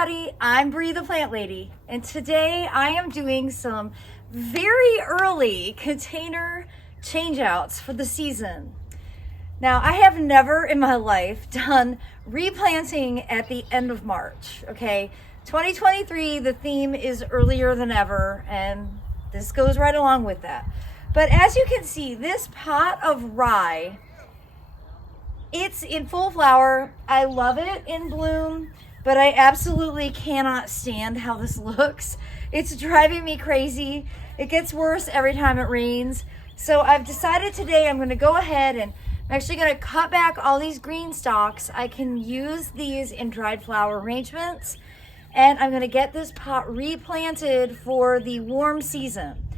everybody, I'm Bree the Plant Lady, and today I am doing some very early container changeouts for the season. Now, I have never in my life done replanting at the end of March, okay? 2023, the theme is earlier than ever, and this goes right along with that. But as you can see, this pot of rye, it's in full flower. I love it in bloom, but I absolutely cannot stand how this looks. It's driving me crazy. It gets worse every time it rains. So I've decided today I'm going to go ahead and I'm actually going to cut back all these green stalks. I can use these in dried flower arrangements, and I'm going to get this pot replanted for the warm season.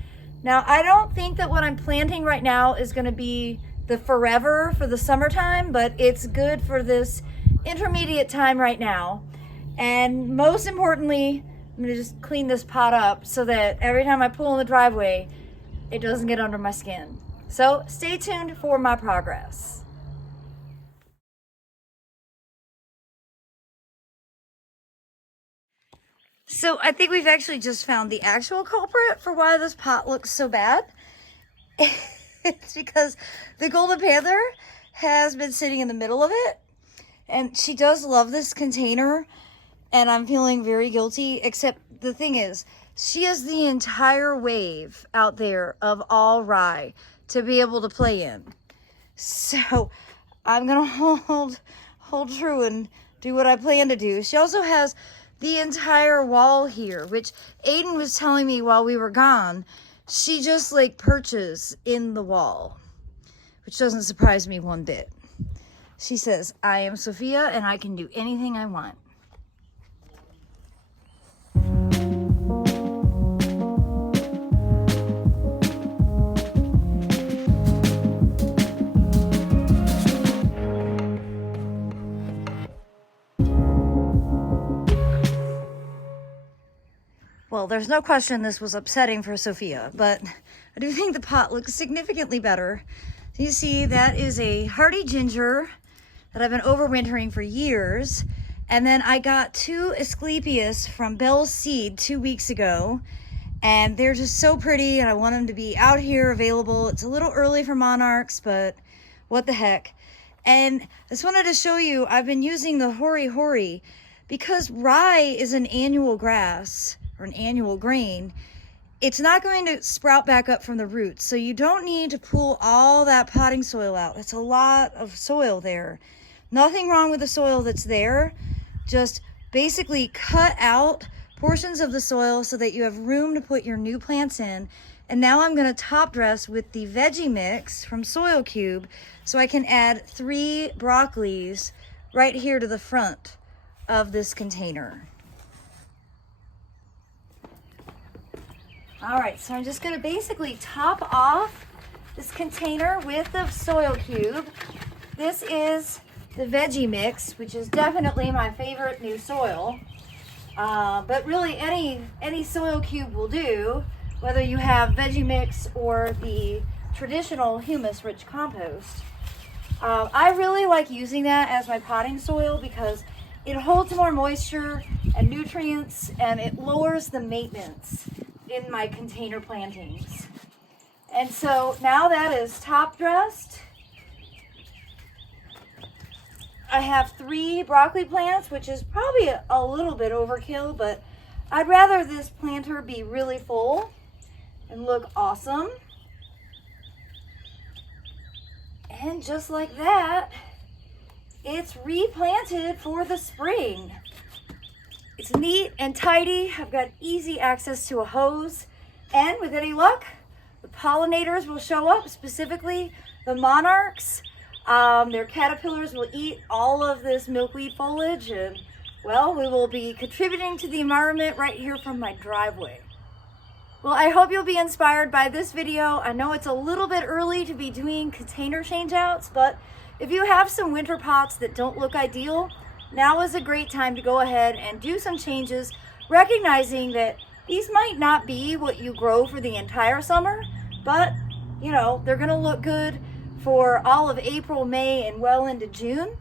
Now, I don't think that what I'm planting right now is going to be the forever for the summertime, but it's good for this intermediate time right now. And most importantly, I'm gonna just clean this pot up so that every time I pull in the driveway, it doesn't get under my skin. So stay tuned for my progress. So I think we've actually just found the actual culprit for why this pot looks so bad. It's because the golden panther has been sitting in the middle of it, and she does love this container, and I'm feeling very guilty, except the thing is, she has the entire wave out there of all rye to be able to play in. So I'm gonna hold true and do what I plan to do. She also has the entire wall here, which Aiden was telling me while we were gone. She just like perches in the wall, which doesn't surprise me one bit. She says, I am Sophia and I can do anything I want. Well, there's no question this was upsetting for Sophia, but I do think the pot looks significantly better. So you see, that is a hardy ginger that I've been overwintering for years. And then I got 2 Asclepias from Bell's Seed 2 weeks ago. And they're just so pretty, and I want them to be out here available. It's a little early for monarchs, but what the heck. And I just wanted to show you, I've been using the Hori Hori because rye is an annual grass, or an annual grain. It's not going to sprout back up from the roots, so you don't need to pull all that potting soil out. That's a lot of soil there. Nothing wrong with the soil that's there. Just basically cut out portions of the soil so that you have room to put your new plants in. And now I'm going to top dress with the Veggie mix from Soil Cube, so I can add 3 broccolis right here to the front of this container. All right, so I'm just gonna basically top off this container with the Soil Cube. This is the Veggie mix, which is definitely my favorite new soil. But really any Soil Cube will do, whether you have Veggie mix or the traditional humus-rich compost. I really like using that as my potting soil because it holds more moisture and nutrients, and it lowers the maintenance in my container plantings. And so now that is top dressed, I have 3 broccoli plants, which is probably a little bit overkill, but I'd rather this planter be really full and look awesome. And just like that, it's replanted for the spring. It's neat and tidy. I've got easy access to a hose, and with any luck, the pollinators will show up, specifically the monarchs. Their caterpillars will eat all of this milkweed foliage, and well, we will be contributing to the environment right here from my driveway. Well, I hope you'll be inspired by this video. I know it's a little bit early to be doing container changeouts, but if you have some winter pots that don't look ideal, now is a great time to go ahead and do some changes, recognizing that these might not be what you grow for the entire summer, but you know, they're gonna look good for all of April, May, and well into June.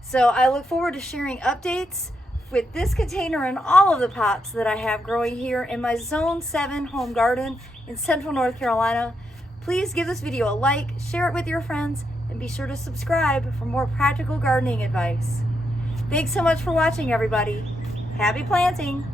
So I look forward to sharing updates with this container and all of the pots that I have growing here in my Zone 7 home garden in Central North Carolina. Please give this video a like, share it with your friends, and be sure to subscribe for more practical gardening advice. Thanks so much for watching, everybody. Happy planting!